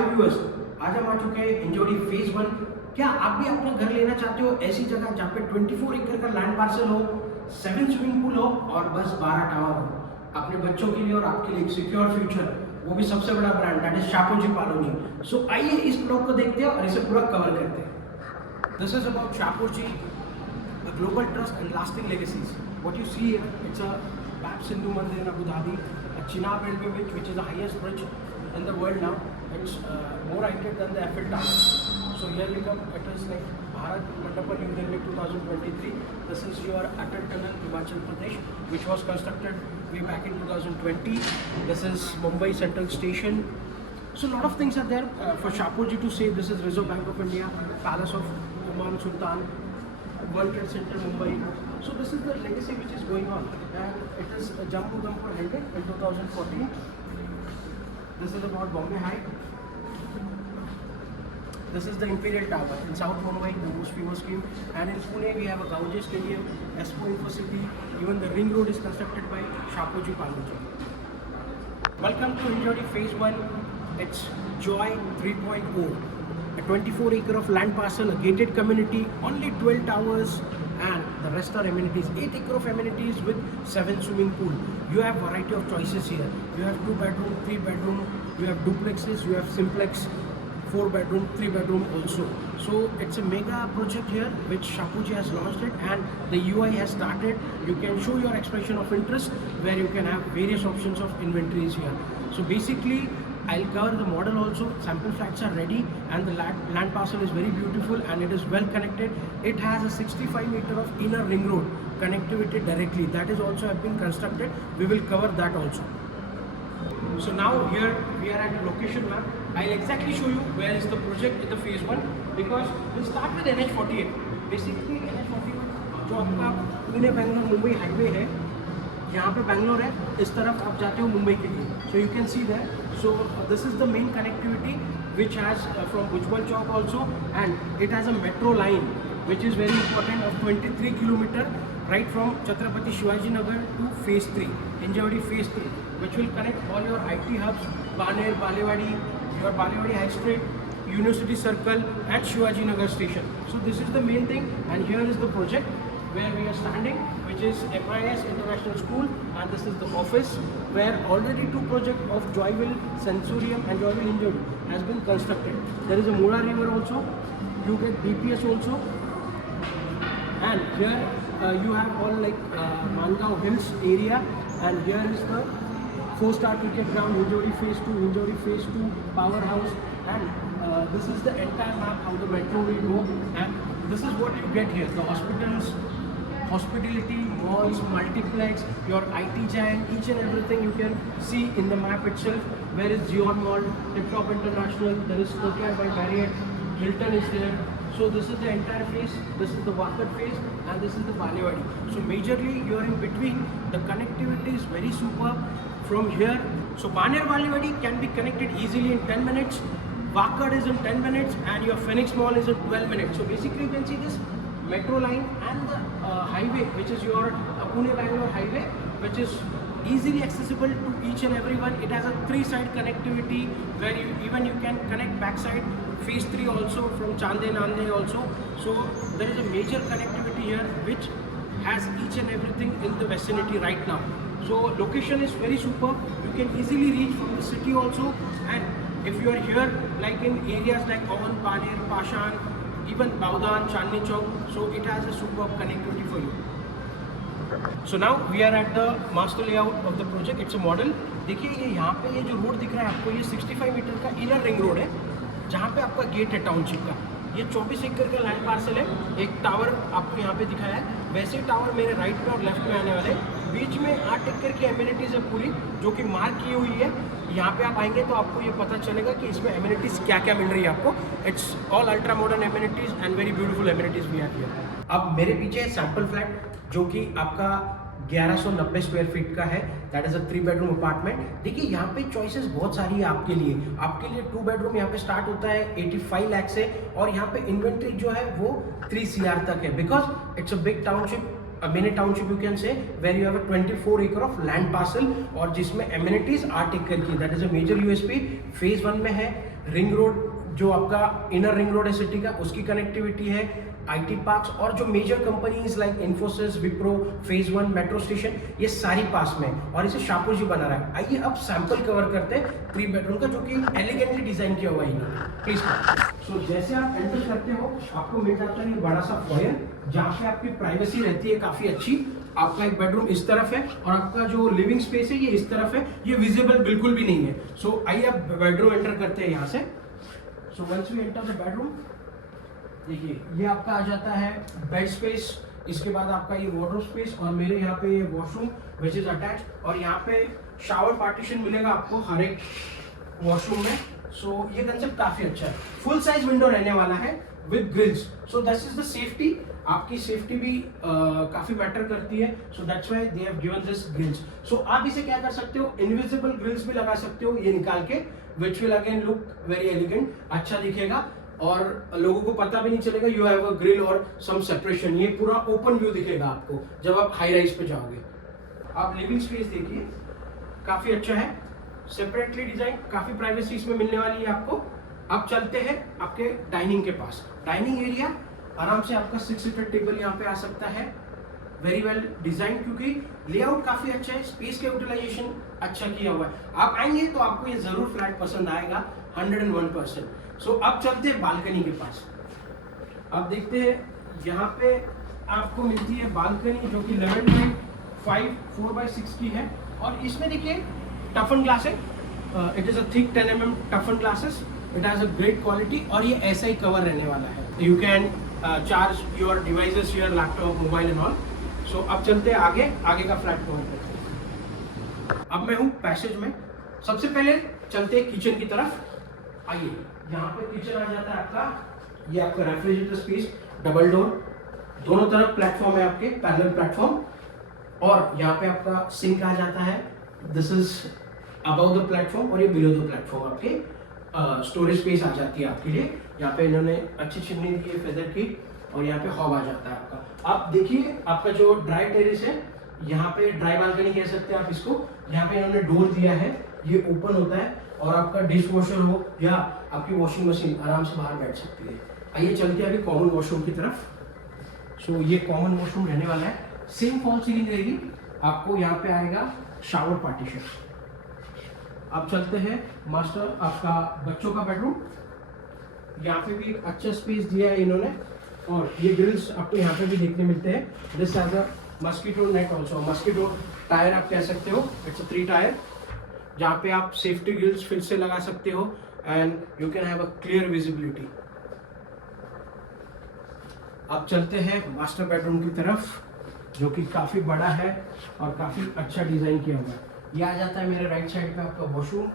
हाय viewers, आज हम आ चुके हैं इंजोरी फेज 1। क्या आप भी अपना घर लेना चाहते हो ऐसी जगह जहाँ पे 24 एकड़ का लैंड पार्सल हो, 7 स्विमिंग पूल हो और बस 12 टावर हो, अपने बच्चों के लिए और आपके लिए एक सिक्योर फ्यूचर, वो भी सबसे बड़ा ब्रांड दैट इज शापोजी पालोजी। सो आइए इस ब्लॉग को देखते हैं और इसे पूरा कवर करते हैं। This is about Shapoorji, a global trust and lasting legacies. What you see here, it's a Bab Sindhu Mandir in Abu Dhabi, a Chenab railway bridge, which is the highest bridge in the world now. It's more heighted than the Eiffel Tower. So here you come, it is like Bharat Mandapa New Delhi 2023. This is your Atal Tunnel, Himachal Pradesh, which was constructed way back in 2020. This is Mumbai Central Station. So a lot of things are there for Shapoorji to say. This is Reserve Bank of India, Palace of Oman Sultan, World Trade Center, Mumbai. So this is the legacy which is going on, and it is Jammu Udhampur Highway in 2014. This is about Bombay High. This is the Imperial Tower in South Mumbai, the most famous scheme. And in Pune we have a Gauge Stadium, Expo Infocity. Even the ring road is constructed by Shapoorji Pallonji. Welcome to Injodi Phase 1. It's Joy 3.0. A 24 acre of land parcel, a gated community, only 12 towers, and the rest are amenities. 8 acre of amenities with 7 swimming pool. You have variety of choices here. You have 2 bedroom, 3 bedroom, you have duplexes, you have simplex, 4 bedroom, 3 bedroom also. So it's a mega project here which Shapoorji has launched it, and the UI has started. You can show your expression of interest where you can have various options of inventories here. So basically I'll cover the model also. Sample flats are ready and the land parcel is very beautiful and it is well connected. It has a 65 meter of inner ring road connectivity directly. That is also have been constructed. We will cover that also. So now here we are at the location map. I'll exactly show you where is the project in the phase 1, because we'll start with NH48. Basically NH48 जो आपका Pune Bangalore Mumbai highway है, यहाँ पे बैंगलोर है, इस तरफ आप जाते हो मुंबई के लिए. So you can see there. So this is the main connectivity which has from Bhujbal Chowk also, and it has a metro line which is very important of 23 km right from Chhatrapati Shivaji Nagar to phase 3, Injodi phase 3, which will connect all your IT hubs, Baner, Balewadi, your Balewadi High Street, University Circle and Shivaji Nagar station. So this is the main thing, and here is the project where we are standing, which is MIS International School, and this is the office where already 2 projects of Joyville Sensorium and Joyville Injodi has been constructed. There is a Mura River also, you get BPS also, and here you have all like Mangaon Hills area, and here is the 4-star cricket ground, Injodi phase 2, Injodi phase 2 powerhouse, and this is the entire map how the metro will go, and this is what you get here, the hospitals, hospitality, malls, multiplex, your IT giant, each and everything you can see in the map itself. Where is Zion Mall, Tip Top International, there is Courtyard by Marriott, Hilton is there. So this is the entire phase, this is the Wakat phase, and this is the Balewadi. So majorly you are in between, the connectivity is very superb from here. So Baner Balewadi can be connected easily in 10 minutes, Wakat is in 10 minutes, and your Phoenix Mall is in 12 minutes. So basically you can see this metro line and the highway, which is your Pune Bangalore highway, which is easily accessible to each and everyone. It has a 3-side connectivity where you can connect backside phase 3 also from Chande Nande also. So there is a major connectivity here which has each and everything in the vicinity right now. So location is very superb. You can easily reach from the city also, and if you are here like in areas like Oman, Baner, Pashan, even Baudan, Chandni Chowk, so it has a superb connectivity for you. So now we are at the master layout of the project. It's a model. देखिए ये यहाँ पे ये जो road दिख रहा है आपको, ये 65 मीटर का इनर रिंग रोड है जहाँ पे आपका गेट है टाउनशिप का. ये 24 एकड़ का लैंड पार्सल है. एक टावर आपको यहाँ पे दिखाया है, वैसे ही टावर मेरे राइट में और लेफ्ट में आने वाले. बीच में 8 एकड़ की एमिनिटीज़ है पूरी, जो कि मार्क की हुई है. यहाँ पे आप आएंगे तो आपको ये पता चलेगा कि इसमें एमिनिटीज़ क्या क्या मिल रही है आपको. It's all ultra modern amenities and very beautiful amenities we have here. अब मेरे पीछे है सैंपल फ्लैट जो कि आपका 1190 स्क्वायर फीट का है. That is a 3 bedroom apartment. देखिए यहाँ पे चॉइसेस बहुत सारी है आपके लिए. आपके लिए 2 बेडरूम यहाँ पे स्टार्ट होता है 85 लाख से, और यहाँ पे इन्वेंट्री जो है वो 3 CR तक है, because it's a big township, a mini township you can say, where you have a 24 acre of land parcel और जिसमें amenities 8 एकड़ की. that is a major USP. phase 1 में है रिंग रोड जो आपका इनर रिंग रोड है city का, उसकी कनेक्टिविटी है, आईटी पार्क्स और जो major companies like Infosys, Wipro, phase 1, metro station, ये सारी पास में है और इसे शाहपुर जी बना रहा है। आइए अब सैंपल कवर करते हैं 3 बेडरूम का, जो कि एलिगेंटली डिजाइन किया हुआ है। प्लीज सो जैसे आप एंटर करते हो आपको मिल जाता है बड़ा सा फॉयर, जहाँ पे आपकी प्राइवेसी रहती है काफी अच्छी। आपका एक बेडरूम इस तरफ है और आपका जो लिविंग स्पेस है ये इस तरफ है, ये विजिबल बिल्कुल भी नहीं है। सो आइए अब बेडरूम एंटर करते हैं यहाँ से। So once we enter the bedroom, देखिए ये आपका आ जाता है बेड स्पेस, इसके बाद आपका ये वार्डरोब स्पेस और मेरे यहाँ पे ये वॉशरूम विच इज अटैच, और यहाँ पे शावर पार्टीशन मिलेगा आपको हर एक वॉशरूम में। सो ये कंसेप्ट काफी अच्छा है। फुल साइज विंडो रहने वाला है with grills. So this is the safety, आपकी सेफ्टी भी काफी मैटर करती है। So that's why they have given this grills. So आप इसे क्या कर सकते हो, इनविजिबल ग्रिल्स भी लगा सकते हो ये निकाल के, which will again look very elegant, अच्छा दिखेगा और लोगों को पता भी नहीं चलेगा यू हैव अ ग्रिल और सम सेपरेशन। ये पूरा ओपन व्यू दिखेगा आपको जब आप हाई राइज पे जाओगे। आप लिविंग स्पेस देखिए, काफी अच्छा है, सेपरेटली डिजाइन, काफी प्राइवेसी इसमें मिलने वाली है आपको। अब चलते हैं आपके डाइनिंग के पास। डाइनिंग एरिया आराम से आपका 6 सीटर टेबल यहाँ पे आ सकता है, वेरी वेल डिजाइन, क्योंकि लेआउट काफी अच्छा है, स्पेस का यूटिलाइजेशन अच्छा किया हुआ है। आप आएंगे तो आपको ये जरूर फ्लैट पसंद आएगा 101%। सो अब चलते हैं बालकनी के पास। अब देखते हैं यहाँ पे आपको मिलती है बालकनी जो कि 11/5 4/6 की है और इसमें देखिए टफन ग्लास है। It is a thick 10 mm toughen glasses, it has a great quality और ये ऐसा ही कवर रहने वाला है। You can charge your devices, your laptop, mobile and all. So अब चलते हैं आगे का फ्लैट कवर करते हैं। अब मैं हूँ पैसेज में। सबसे पहले चलते हैं किचन की तरफ। आइए, यहाँ पे किचन आ जाता है आपका, ये आपका रेफ्रिजरेटर स्पेस, डबल डोर, दोनों तरफ प्लेटफॉर्म है आपके, पैरेलल प्लेटफॉर्म, और यहाँ पे आपका सिंक आ जाता है। This is above the platform और ये बिलो द प्लेटफॉर्म आपके स्टोरेज स्पेस आ जाती है आपके लिए। यहाँ पे इन्होंने अच्छी चिमनी दी है फेदर की और यहाँ पे हॉब आ जाता है आपका। आप देखिए आपका जो ड्राई टेरेस है, यहाँ पे ड्राई बालकनी कह सकते हैं आप इसको, यहाँ पे इन्होंने डोर दिया है, ये ओपन होता है और आपका डिश वॉशर हो या आपकी वॉशिंग मशीन आराम से बाहर बैठ सकती है। आइए चलते हैं अभी कॉमन वॉशरूम की तरफ। सो ये कॉमन वॉशरूम रहने वाला है, सेम फॉल सीलिंग रहेगी, आपको यहाँ पे आएगा शावर पार्टीशन। अब चलते हैं मास्टर आपका बच्चों का बेडरूम। यहाँ पे भी एक अच्छा स्पेस दिया है इन्होंने और ये ग्रिल्स आपको यहाँ पे भी देखने मिलते हैं। This has a mosquito net also, mosquito tyre आप कह सकते हो, इट्स अ 3 टायर, जहाँ पे आप सेफ्टी ग्रिल्स फिर से लगा सकते हो and you can have a clear visibility. अब चलते हैं मास्टर बेडरूम की तरफ, जो कि काफी बड़ा है और काफी अच्छा डिजाइन किया हुआ है। ये आ जाता है मेरे राइट साइड पे आपका वॉशरूम।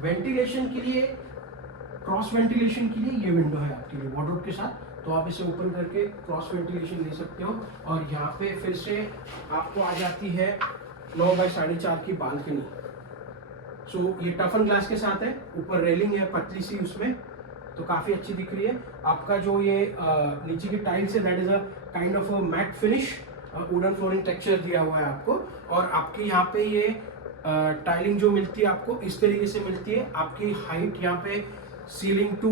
वेंटिलेशन के लिए, क्रॉस वेंटिलेशन के लिए ये विंडो है आपके लिए वार्डरोब के साथ, तो आप इसे ओपन करके क्रॉस वेंटिलेशन ले सकते हो। और यहाँ पे फिर से आपको आ जाती है 9/4.5 की बालकनी। सो ये टफन ग्लास के साथ है, ऊपर रेलिंग है पतली सी उसमें, तो काफी अच्छी दिख रही है। आपका जो ये नीचे की टाइल्स है that is a kind of a matte finish, wooden flooring texture दिया हुआ है आपको। और आपके यहाँ पे ये टाइलिंग जो मिलती है आपको इस तरीके से मिलती है। आपकी हाइट यहाँ पे सीलिंग टू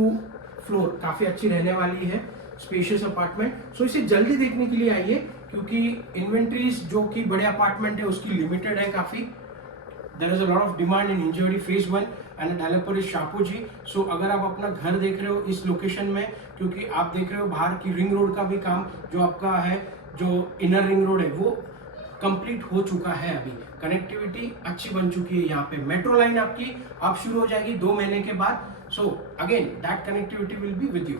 फ्लोर काफी अच्छी रहने वाली है, स्पेशियस अपार्टमेंट। सो इसे जल्दी देखने के लिए आइए, क्योंकि इन्वेंट्रीज जो कि बड़े अपार्टमेंट है उसकी लिमिटेड है काफी। There is a lot of demand in Hinjewadi phase 1 and developer is Shapoorji. So अगर आप अपना घर देख रहे हो इस लोकेशन में, क्योंकि आप देख रहे हो बाहर की रिंग रोड का भी काम जो आपका है, जो इनर रिंग रोड है वो कंप्लीट हो चुका है, अभी कनेक्टिविटी अच्छी बन चुकी है। यहाँ पे मेट्रो लाइन आपकी अब शुरू हो जाएगी 2 महीने के बाद। So again that connectivity will be with you.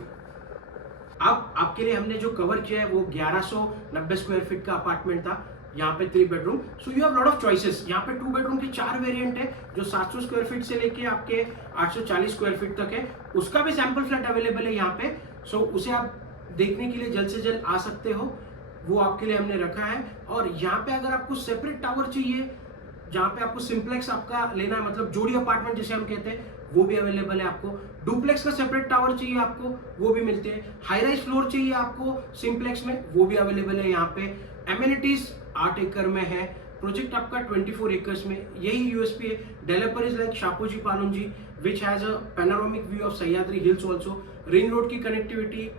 अब आपके लिए हमने जो कवर किया है वो 1190 स्क्वायर फीट का अपार्टमेंट था, यहाँ पे 3 bedroom. So you have lot of choices. यहाँ पे 2 बेडरूम के 4 वेरिएंट है, जो 700 स्क्वायर फीट से लेके आपके 840 स्क्वायर फीट तक है। उसका भी सैंपल फ्लैट अवेलेबल है यहाँ पे। सो उसे आप देखने के लिए जल्द से जल्द आ सकते हो, वो आपके लिए हमने रखा है। और यहाँ पे अगर आपको सेपरेट टावर चाहिए, जहाँ पे आपको सिंप्लेक्स आपका लेना है, मतलब जोड़ी अपार्टमेंट जिसे हम कहते हैं, वो भी अवेलेबल है आपको। डुप्लेक्स का सेपरेट टावर चाहिए आपको, वो भी मिलते हैं। हाई राइज फ्लोर चाहिए आपको सिंप्लेक्स में, वो भी अवेलेबल है यहाँ पे। एमिनिटीज 8 एकड़ में है, प्रोजेक्ट आपका 24 एकर्स में, यही यूएसपी है. Developer is like Shapoorji Pallonji which has a panoramic view of Sahyadri hills also. Ring road की कनेक्टिविटी,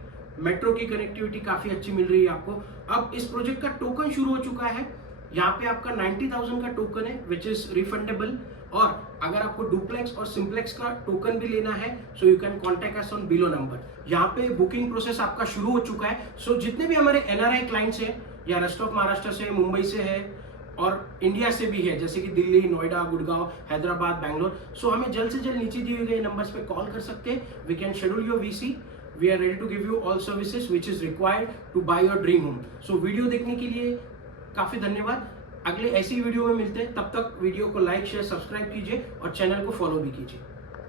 मेट्रो की कनेक्टिविटी काफी अच्छी मिल रही है आपको. अब इस प्रोजेक्ट का टोकन शुरू हो चुका है. यहाँ पे आपका 90,000 का टोकन है विच इज रिफंडेबल. और अगर आपको डुप्लेक्स और सिंप्लेक्स का टोकन भी लेना है so you can contact us on below number. यहाँ पे बुकिंग प्रोसेस आपका शुरू हो चुका है. सो जितने भी हमारे एनआरआई क्लाइंट्स हैं या रेस्ट ऑफ महाराष्ट्र से, मुंबई से है और इंडिया से भी है, जैसे कि दिल्ली, नोएडा, गुड़गांव, हैदराबाद, बैंगलोर, सो हमें जल्द से जल्द नीचे दिए गए नंबर्स पे कॉल कर सकते हैं. We can schedule your VC. We are ready to give you all services which is required to buy your dream home. So video देखने के लिए काफी धन्यवाद. अगले ऐसी वीडियो में मिलते हैं. तब तक वीडियो को लाइक, शेयर, सब्सक्राइब कीजिए और चैनल को फॉलो भी कीजिए.